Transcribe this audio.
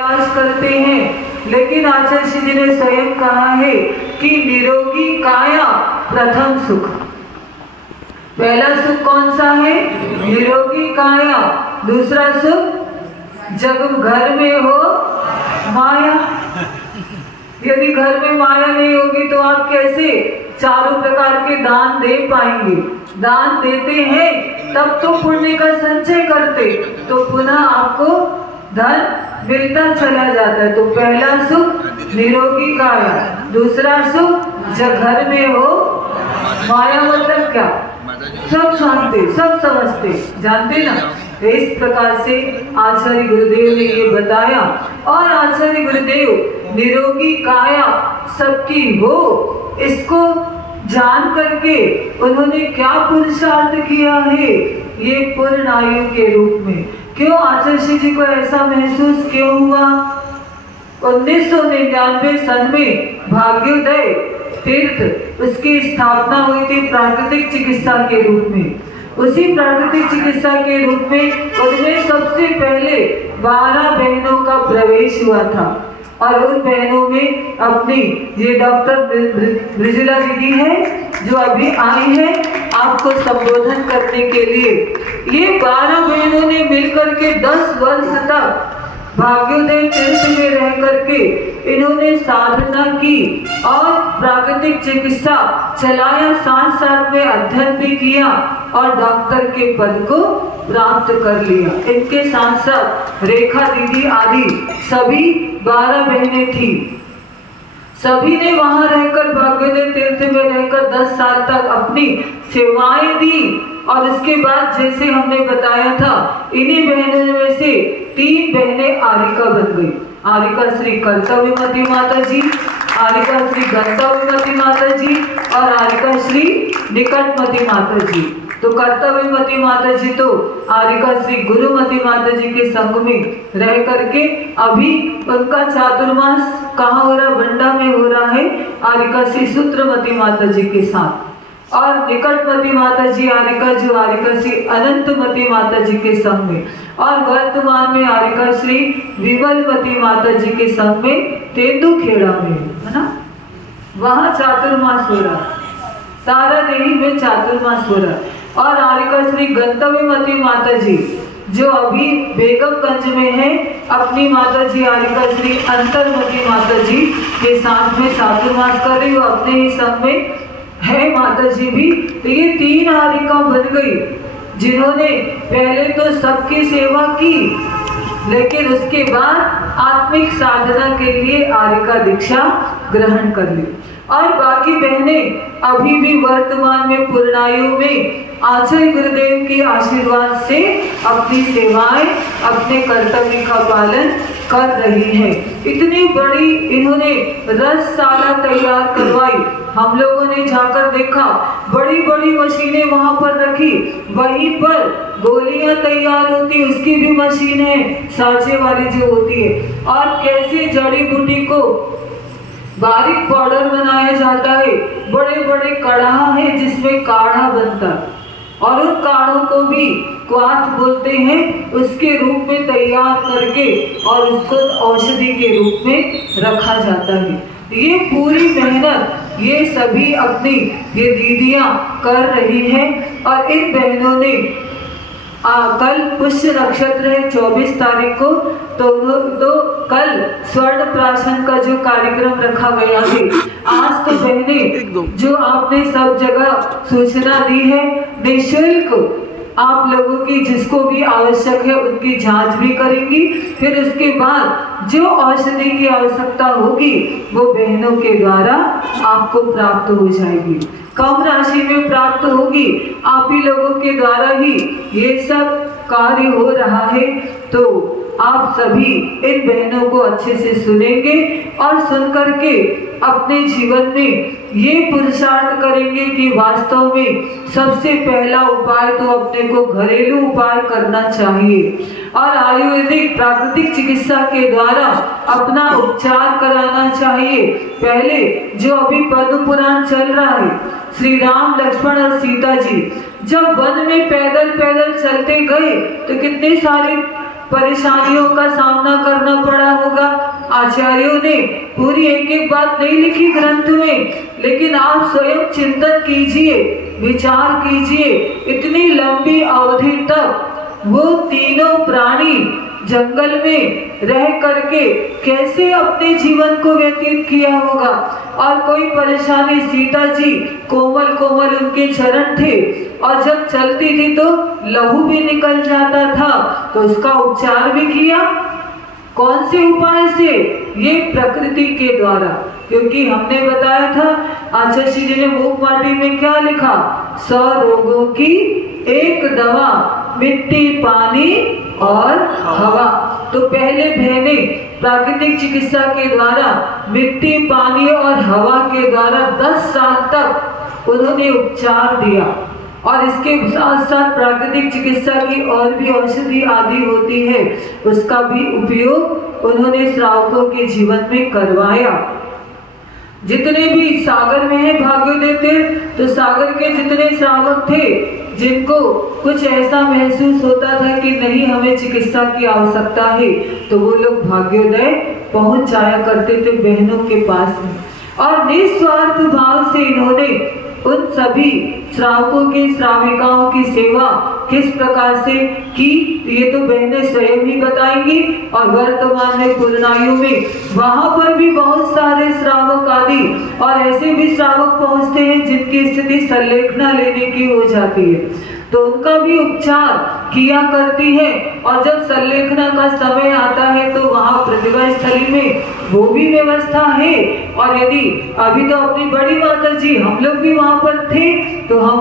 प्रयास करते हैं, लेकिन आचार्य जी ने स्वयं कहा है कि निरोगी काया प्रथम सुख। पहला सुख कौन सा है? निरोगी काया। दूसरा सुख जब घर में हो माया। यदि घर में माया नहीं होगी तो आप कैसे चारों प्रकार के दान दे पाएंगे? दान देते हैं तब तो पुण्य का संचय करते, तो पुनः आपको धन मिलता चला जाता है। तो पहला सुख निरोगी काया, दूसरा सुख जब घर में हो माया। मतलब क्या? सब जानते, सब समझते, जानते ना। इस प्रकार से आचार्य गुरुदेव ने ये बताया। और आचार्य गुरुदेव निरोगी काया सबकी हो, इसको जान करके उन्होंने क्या पुरुषार्थ किया है ये पूर्ण आयु के रूप में। क्यों आचार्य जी को ऐसा महसूस क्यों हुआ? 1999 सन में भाग्योदय तीर्थ उसकी स्थापना हुई थी प्राकृतिक चिकित्सा के रूप में। उसी प्राकृतिक चिकित्सा के रूप में उनमें सबसे पहले 12 बहनों का प्रवेश हुआ था। और उन बहनों में अपनी ये डॉक्टर ब्रिजिला दीदी है जो अभी आई है आपको संबोधन करने के लिए। ये 12 बहनों ने मिलकर के 10 वर्ष तक भाग्योदय तीर्थ में रह करके इन्होंने साधना की और प्राकृतिक चिकित्सा चलाया, साथ साथ में अध्ययन भी किया और डॉक्टर के पद को प्राप्त कर लिया। इनके साथ साथ रेखा दीदी आदि सभी 12 बहनें थी। सभी ने वहां रहकर भाग्योदय तीर्थ में रहकर 10 साल तक अपनी सेवाएं दी। और उसके बाद जैसे हमने बताया था, इन्हीं बहनों में से 3 बहनें आरिका बन गई। आरिका श्री कर्तव्यमती माता जी, आरिका श्री गंतव्यमती माता जी और आरिका श्री निकटमती माता जी। तो कर्तव्यमती माता जी तो आरिका श्री गुरुमती माता जी के संग में रह करके अभी उनका चातुर्मास कहाँ हो रहा? बंडा में हो रहा है, आरिका श्री सूत्रमती माता जी के साथ। और निकटमती माता जी आरिका जो आरिका श्री अनंतमती माता जी के संग में, और वर्तमान में आरिका श्री विमलमती माता जी के संग में तेंदुखेड़ा में, है ना, वहाँ चातुर्मास हो रहा, तारा देवी में चातुर्मास हो रहा। और आरिका श्री गंतव्यमती माता जी जो अभी बेगमगंज में है, अपनी माता जी आरिका श्री अंतर्मती माता जी के साथ में चातुर्मास कर रही हो, अपने ही संग में है माता जी भी। तो ये 3 आरिका बन गई जिन्होंने पहले तो सबकी सेवा की, लेकिन उसके बाद आत्मिक साधना के लिए आरिका दीक्षा ग्रहण कर ली। और बाकी बहनें अभी भी वर्तमान में पूर्णायु में आचार्य गुरुदेव के आशीर्वाद से अपनी सेवाएं, अपने कर्तव्य का पालन कर रही है। इतनी बड़ी इन्होंने रसशाला तैयार करवाई। हम लोगों ने जाकर देखा, बड़ी बड़ी मशीनें वहां पर रखी, वहीं पर गोलियां तैयार होती, उसकी भी मशीन है, सांचे वाली जो होती है। और कैसे जड़ी बूटी को बारीक पाउडर बनाया जाता है, बड़े बड़े कड़ाह है जिसमें काढ़ा बनता है, और उन काढ़ों को भी क्वाथ बोलते हैं, उसके रूप में तैयार करके और उसको औषधि के रूप में रखा जाता है। ये पूरी मेहनत ये सभी अपनी ये दीदियां कर रही हैं। और इन बहनों ने कल पुष्य नक्षत्र है 24 तारीख को, तो कल स्वर्ण प्राशन का जो कार्यक्रम रखा गया है। आज तो बहनें जो आपने सब जगह सूचना दी है, निःशुल्क आप लोगों की जिसको भी आवश्यक है उनकी जांच भी करेंगी। फिर उसके बाद जो औषधि की आवश्यकता होगी वो बहनों के द्वारा आपको प्राप्त हो जाएगी, कम राशि में प्राप्त होगी। आप ही लोगों के द्वारा ही ये सब कार्य हो रहा है। तो आप सभी इन बहनों को अच्छे से सुनेंगे और सुन करके अपने जीवन में ये पुरुषार्थ करेंगे कि वास्तव में सबसे पहला उपाय तो अपने को घरेलू उपाय करना चाहिए और आयुर्वेदिक प्राकृतिक चिकित्सा के द्वारा अपना उपचार कराना चाहिए। पहले जो अभी पद्म पुराण चल रहा है, श्री राम लक्ष्मण और सीता जी जब वन में पैदल पैदल चलते गए तो कितने सारे परेशानियों का सामना करना पड़ा होगा। आचार्यों ने पूरी एक एक बात नहीं लिखी ग्रंथ में, लेकिन आप स्वयं चिंतन कीजिए, विचार कीजिए, इतनी लंबी अवधि तक वो तीनों प्राणी जंगल में रह करके कैसे अपने जीवन को व्यतीत किया होगा। और कोई परेशानी, सीता जी कोमल कोमल उनके चरण थे, और जब चलती थी तो लहू भी निकल जाता था, तो उसका उपचार भी किया। कौन से उपाय से? ये प्रकृति के द्वारा। क्योंकि हमने बताया था, आचार्य जी ने मूक माटी में क्या लिखा, 100 रोगों की एक दवा, मिट्टी, पानी और हवा। तो पहले बहने प्राकृतिक चिकित्सा के द्वारा, मिट्टी, पानी और हवा के द्वारा 10 साल तक उन्होंने उपचार दिया। और इसके साथ साथ प्राकृतिक चिकित्सा की और भी औषधि आदि होती है, उसका भी उपयोग उन्होंने श्रावकों के जीवन में करवाया। जितने भी सागर में है भाग्योदय तीर्थ, तो सागर के जितने श्रावक थे जिनको कुछ ऐसा महसूस होता था कि नहीं हमें चिकित्सा की आवश्यकता है, तो वो लोग भाग्योदय पहुंच जाया करते थे बहनों के पास में। और निस्वार्थ भाव से इन्होंने उन सभी श्रावकों की, श्राविकाओं की सेवा किस प्रकार से की, ये तो बहनें स्वयं ही बताएंगी। और वर्तमान में पूर्णायु में वहां पर भी बहुत सारे श्रावक आदि और ऐसे भी श्रावक पहुंचते हैं जिनकी स्थिति संलेखना लेने की हो जाती है, तो उनका भी उपचार किया करती है। और जब संलेखना का समय आता है तो वहाँ प्रतिभा स्थली में वो भी व्यवस्था है। और यदि अभी तो अपनी बड़ी माता जी हम लोग भी वहाँ पर थे, तो हम